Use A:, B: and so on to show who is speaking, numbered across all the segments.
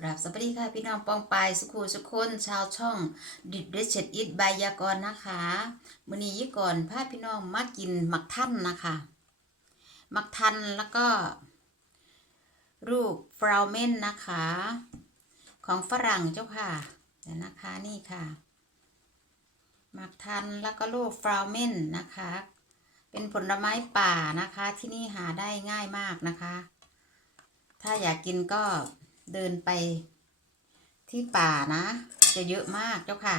A: กราบสวัสดีค่ะพี่น้องปองปายสุขูสุคนชาวช่องดิดเดชอิดบายากรนะคะมื้อนี้ยี่ก่อนพาพี่น้องมากินหมักท่านนะคะหมักทันแล้วก็ รูปฟราวเมนนะคะ ของฝรั่งเจ้าค่ะเดี๋ยวนะคะนี่ค่ะหมักทันแล้วก็รูปฟราวเมนนะคะ เป็นผลไม้ป่านะคะที่นี่หาได้ง่ายมากนะคะ ถ้าอยากกินก็ เดินไปที่ป่านะ จะเยอะมากเจ้าค่ะ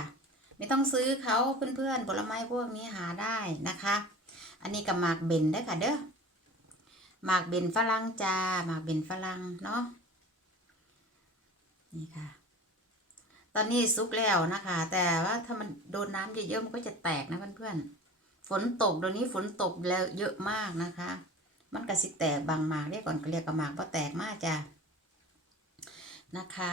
A: ไม่ต้องซื้อเขาเพื่อนๆผลไม้พวกนี้หาได้นะคะ อันนี้กับหมากเบนได้ค่ะเด้อหมากเบนฝรั่งจ้าหมากเบนฝรั่งเนาะนี่ค่ะ ตอนนี้ซุกแล้วนะคะ แต่ว่าถ้ามันโดนน้ำเยอะๆมันก็จะแตกนะเพื่อนๆฝนตกเดี๋ยวนี้ฝนตกแล้วเยอะมากนะคะ มันกระสิแตกบางหมากเรียกก่อนเรียกกับหมากเพราะแตกมากจ้ะ นะคะ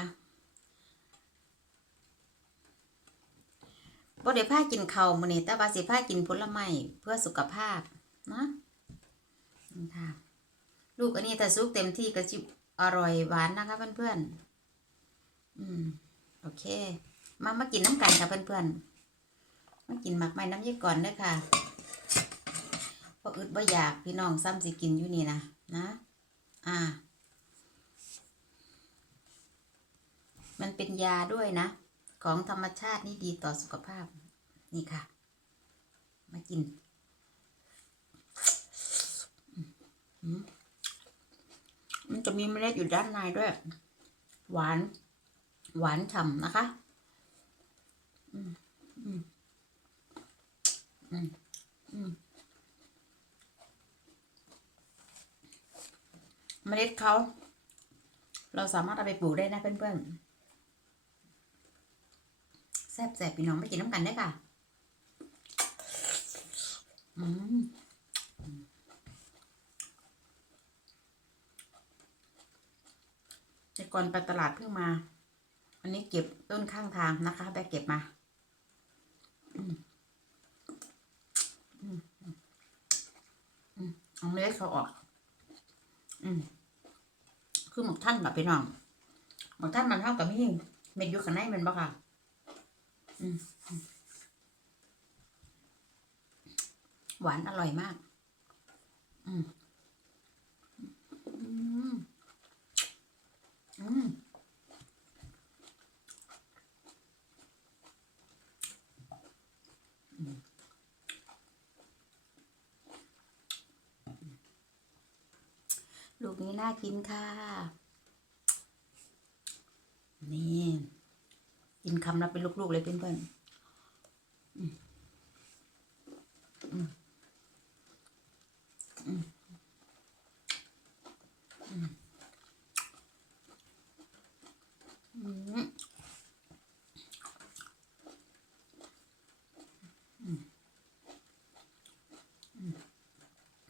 A: บ่ได้ากินเข้ามื้อนี้แต่ว่าสิพากินผลไม้เพื่อสุขภาพนะค่ะลูกอันนี้ถ้าสุกเต็มที่ก็จิอร่อยหวานนะคะเพื่อนๆอืมโอเค มามากินน้ำกันค่ะเพื่อนๆมากินหมักไม้น้ำยี่ก่อนเด้อค่ะพออึดบ่อยากพี่น้องซ้ำสิกินอยู่นี่นะนะ อ่า มันเป็นยาด้วยนะ ของธรรมชาตินี่ดีต่อสุขภาพ นี่ค่ะ มากินมมันจะมีเมล็ดอยู่ด้านในด้วย หวาน หวานฉ่ำนะคะอืมอืมอืมอืมเมล็ดเขา เราสามารถเอาไปปลูกได้นะเพื่อนๆ แซ่บแซ่บพี่น้องไม่กินน้ำกันได้ค่ะ อืมแต่ก่อนไปตลาดเพิ่งมา อันนี้เก็บต้นข้างทางนะคะแบกเก็บมา อืมอืมอืมเอาเมล็ดเขาออก อืมคือหมกท่านแบบพี่น้องหมกท่านมันเท่ากับมีเม็ดอยู่ข้างในมันบ่ค่ะอืม หวานอร่อยมาก อืม อืม อืมลูกนี้น่ากินค่ะ นี่ กินคำละเป็นลูกๆเลยเพื่อนๆอืมอืมอืมอืมอืมอืมอืม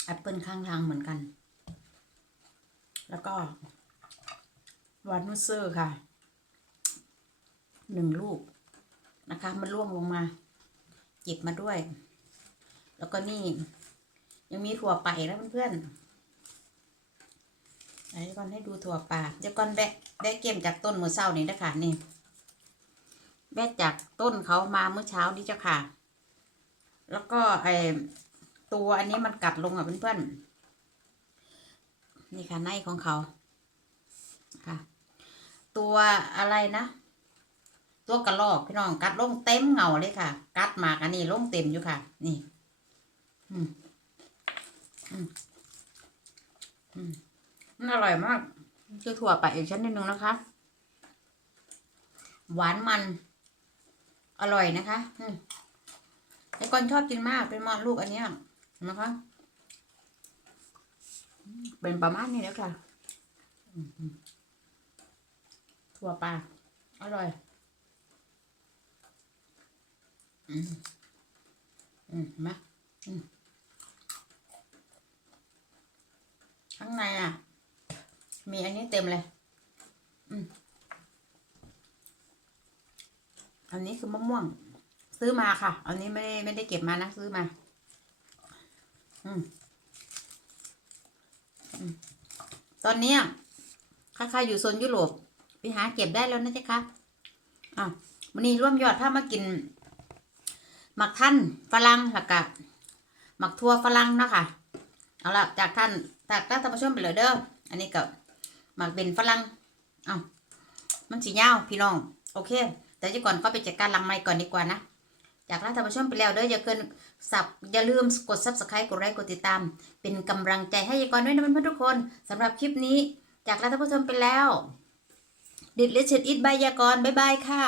A: แอปเปิลข้างทางเหมือนกัน แล้วก็วานนูเซอร์ค่ะ หนึ่งลูกนะคะ มันร่วงลงมาเก็บมาด้วย แล้วก็นี่ ยังมีถั่วไปนะเพื่อนๆไหนก่อนให้ดูถั่วป่าเดี๋ยวก่อนแบะแบะเก็บจากต้นมือเศร้านี่นะคะนี่แบะจากต้นเขามาเมื่อเช้านี้เจ้าค่ะ แล้วก็ไอตัวอันนี้มันกัดลงอะเพื่อนๆนี่ค่ะในของเขาค่ะ ตัวอะไรนะ ตัวกระรอกพี่น้องกัดลงเต็มเงาเลยค่ะ กัดหมากอันนี้ลงเต็มอยู่ค่ะ นี่ อืมอืมอืมมันอร่อยมากคือถั่วไปอีกชั้นหนึงนะคะ หวานมัน อร่อยนะคะ อืมไอ้กอนชอบกินมากเป็นมอลูกอันเนี้ยนะคะ เป็นประมาณนี้แล้วค่ะถั่วปลาอร่อย อืมอืมเห็นไหมอืมข้างในอะ มีอันนี้เต็มเลย อืมอันนี้คือมะม่วง ซื้อมาค่ะ อันนี้ไม่ได้ไม่ได้เก็บมานะ ซื้อมา อืมอืมตอนนี้ยถ้าใครอยู่โซนยุโรป ไปหาเก็บได้แล้วนะจ๊ะคะอะวันนี้ร่วมยอดผ้ามากิน หมักท่านฝรั่งแล้วก็หมักทั่วฝรั่งเนาะค่ะ เอาละจากท่านจากท่านท่านผู้ชมไปเลยเด้อ อันนี้ก็หมักเป็นฝรั่งเอ้ามันสีเงาพี่น้อง โอเค แต่ที่ก่อนก็ไปจัดการลังไม้ก่อนดีกว่านะ จากท่านผู้ชมไปแล้วเด้ออย่าเกินสับอย่าลืมกด subscribe กดไลค์กดติดตาม เป็นกำลังใจให้ยายกรด้วยนะเพื่อนๆทุกคนสำหรับคลิปนี้ จากท่านผู้ชมไปแล้วดิดเลชเชดอิดบายยากรบ๊ายบายค่ะ